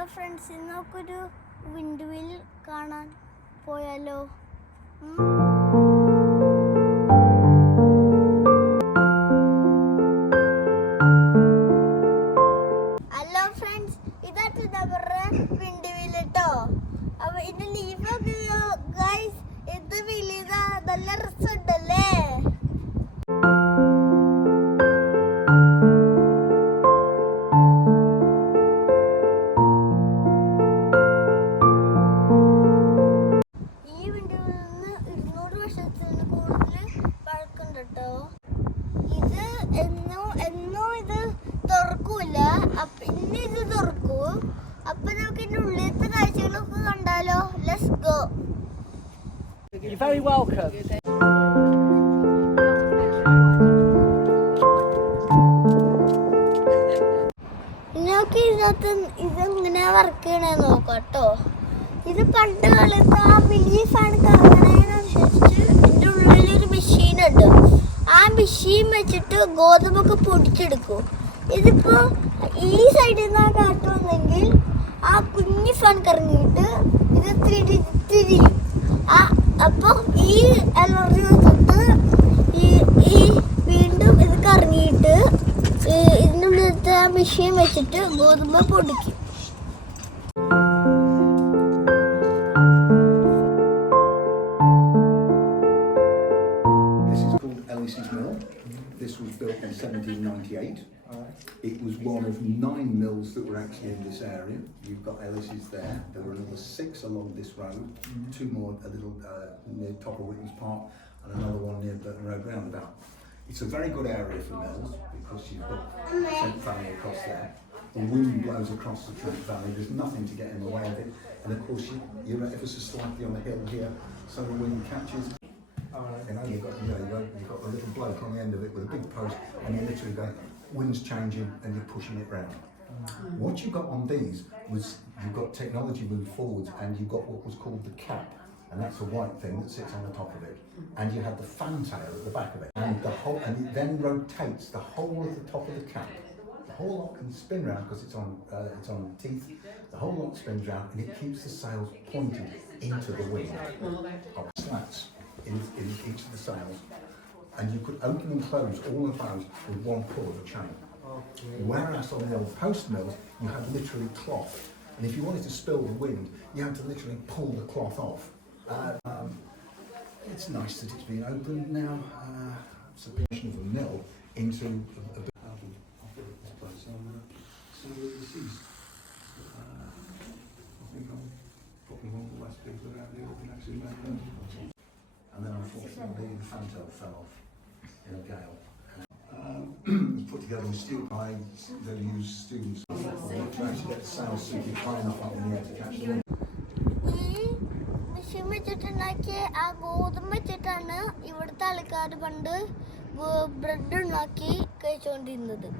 Hello friends, നമുക്കൊരു wind mill കാണാൻ പോയാലോ? ഹലോ ഫ്രണ്ട്സ്, ഇതായിട്ട് നമ്മുടെ വിൻഡ് മിൽ കേട്ടോ. അപ്പൊ ഇത് ലീവ് ഗൈസ്, ഇത് വില നല്ല രസമുണ്ടല്ലേ? ഇത് എന്നോ ഇത് തുറക്കൂല. ഇന്ന് ഇത് തുറക്കൂ. അപ്പൊ നമുക്ക് ഇതിന്റെ ഉള്ളിലത്തെ കാഴ്ചകളൊക്കെ കണ്ടാലോ? Let's go. You're very welcome. നിങ്ങൾക്ക് ഇതിനകത്ത് ഇതെങ്ങനെ വർക്ക് ചെയ്യണമെന്ന് നോക്കാട്ടോ. ഇത് പണ്ട് കാലത്ത് ആ വലിയ ഫാൻ കാണുന്നതിനനുസരിച്ച് ഇതിൻ്റെ ഉള്ളിലൊരു മെഷീൻ ഉണ്ട്. ആ മെഷീൻ വെച്ചിട്ട് ഗോതമ്പൊക്കെ പൊടിച്ചെടുക്കും. ഇതിപ്പോ ഈ സൈഡിൽ നിന്നാണ് കാറ്റ് വന്നെങ്കിൽ ആ കുഞ്ഞു ഫാൻ കറങ്ങിയിട്ട് ഇത് തിരിയും. അപ്പോൾ ഈ എനർജി വെച്ചിട്ട് ഈ വീണ്ടും ഇത് കറങ്ങിയിട്ട് ഇതിൻ്റെ ഉള്ളിലത്തെ ആ മെഷീൻ വെച്ചിട്ട് ഗോതമ്പ് പൊടിക്കും. This was built in 1798. It was one of 9 mills that were actually in this area. You've got Ellis's there. There were another 6 along this road. 2 more a little near top of Whitman's Park, and another one near Burton Road roundabout. It's a very good area for mills because you've got Trent Valley across there. The wind blows across the Trent Valley. There's nothing to get in the way of it. And of course you're ever so slightly on the hill here, so the wind catches. You've got a little bloke on the end of it with a big post, and you're literally going, wind's changing, and you're pushing it round. What you got on these was you've got technology moved forwards, and you've got what was called the cap, and that's a white thing that sits on the top of it, and you have the fantail at the back of it, and it then rotates the whole of the top of the cap. The whole lot can spin round because it's on teeth. The whole lot spins round, and it keeps the sails pointed into the wind. Slats in each of the sails, and you could open and close all of those with one pull of a chain. Whereas on the old post mills, you had literally cloth, and if you wanted to spill the wind, you had to literally pull the cloth off. It's nice that it's been opened now. It's a portion of a mill into a bit. I'll put this place on some of the seas. I think I'll put me one of the last people around here who can actually make them. And then unfortunately the fantail fell off in a gale. It's put together with steel pies. They use students to actually get the sails sinking high enough up in the air to catch the wind. ഈ മെഷീൻ വെച്ചിട്ടുണ്ടാക്കിയ ആ ഗോതമ്പ് വെച്ചിട്ടാണ് ഇവിടുത്തെ ആൾക്കാർ പണ്ട് ബ്രെഡ് ഉണ്ടാക്കി കഴിച്ചുകൊണ്ടിരുന്നത്.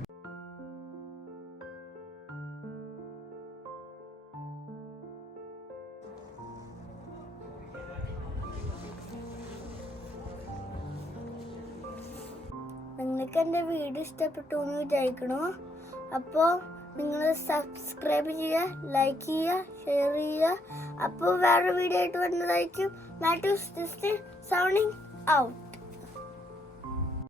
നിങ്ങൾക്ക് എൻ്റെ വീഡിയോ ഇഷ്ടപ്പെട്ടു എന്ന് വിചാരിക്കണു. അപ്പോൾ നിങ്ങൾ സബ്സ്ക്രൈബ് ചെയ്യുക, ലൈക്ക് ചെയ്യുക, ഷെയർ ചെയ്യുക. അപ്പോൾ വേറെ വീഡിയോ ആയിട്ട് വരുന്നതായിരിക്കും. Mathews just sounding out.